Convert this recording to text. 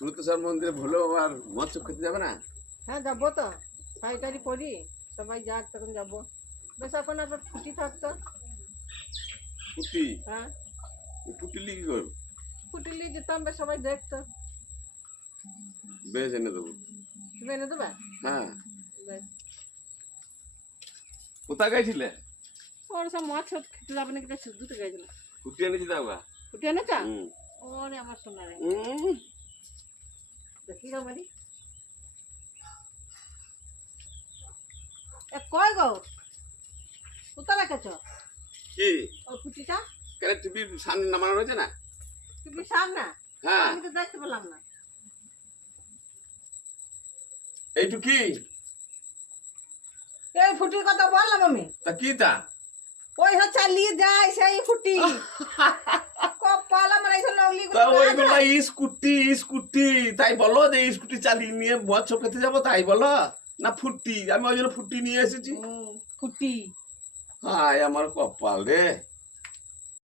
সুরতেশ্বর মন্দিরে ভোলো আর মাছ খেতে যাবে না? হ্যাঁ যাবো তো, শাড়ি টাড়ি পরি, সবাই যাক তখন যাবো। বেশ এখন আবার ছুটি থাকতো। ফুটি হ্যাঁ ফুটিলি কি করবো? ছুটি নিয়ে যেতাম, বেশ সবাই দেখতো। বেশ এনে দেবো। তুমি এনে দেবে? হ্যাঁ। বেশ। কোথায় গেছিলে? ওর সব মাছ সব খেতে যাবে নাকি দুটো গেছিল। ফুটি এনেছি দাওগা। ছুটি এনেছা? হুম। ওরে আমার সোনা রে, হুম। দেখি গো মারি। কয় গো, কোথা রেখেছ কি ও ফুটিটা? কেন টিভির সামনে নামানো রয়েছে না? তুমি সামনে? হ্যাঁ। আমি তো দেখতে পেলাম না। এইটু কি? এই ফুটির কথা বললাম আমি। তা কি তা? ওই হচ্ছে চালিয়ে যায় সেই ফুটি। কপাল আমার এই লগলি তা ওইগুলা স্কুটি স্কুটি তাই বলো যে স্কুটি চালিয়ে নিয়ে মাছ খেতে যাবো তাই বলো না ফুটি? আমি ওই জন্য ফুটি নিয়ে এসেছি। ফুটি। হায় আমার কপাল রে।